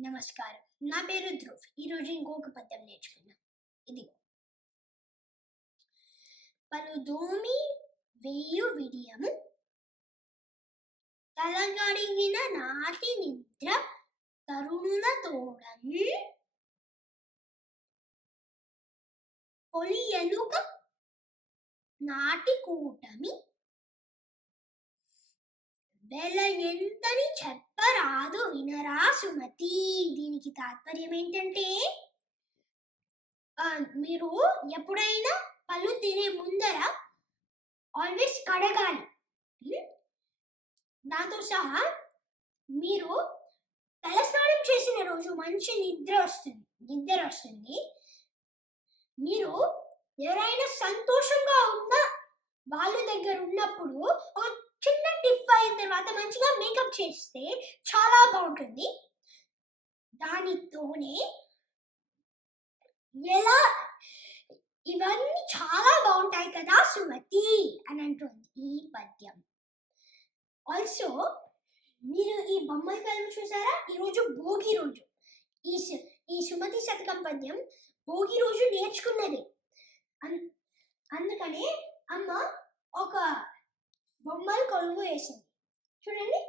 నమస్కారం. నా పేరు ధ్రువ్. ఈరోజు ఇంకొక పద్యం నేర్చుకుందాం. ఇదిగో. పలుదోమి వేయు విడియము తలగడిగిన నాటి నిద్ర తరుణుల తోడన్ పొలి ఎలుక నాటి కూటమి వెల ఎంతని చెప్ప వినరా సుమతి దీనికి తాత్పర్యం ఏంటంటే మీరు ఎప్పుడైనా పళ్ళు తినే ముందర ఆల్వేస్ కడగాలి. దాంతో సహా మీరు తలస్నానం చేసిన రోజు మంచి నిద్ర వస్తుంది నిద్ర వస్తుంది. మీరు ఎవరైనా సంతోషంగా ఉన్న వాళ్ళ దగ్గర ఉన్నప్పుడు అయిన తర్వాత మంచిగా మేకప్ చేస్తే చాలా బాగుంటుంది. దానితోనే ఎలా ఇవన్నీ చాలా బాగుంటాయి కదా సుమతి అని అంటుంది ఈ పద్యం. ఆల్సో మీరు ఈ బొమ్మల కలర్ చూసారా? ఈరోజు భోగి రోజు. ఈ సు- ఈ సుమతి శతకం పద్యం భోగి రోజు నేర్చుకున్నది. అన్- అందుకనే అమ్మ ఒక బొమ్మలు కొలువు వేసింది చూడండి.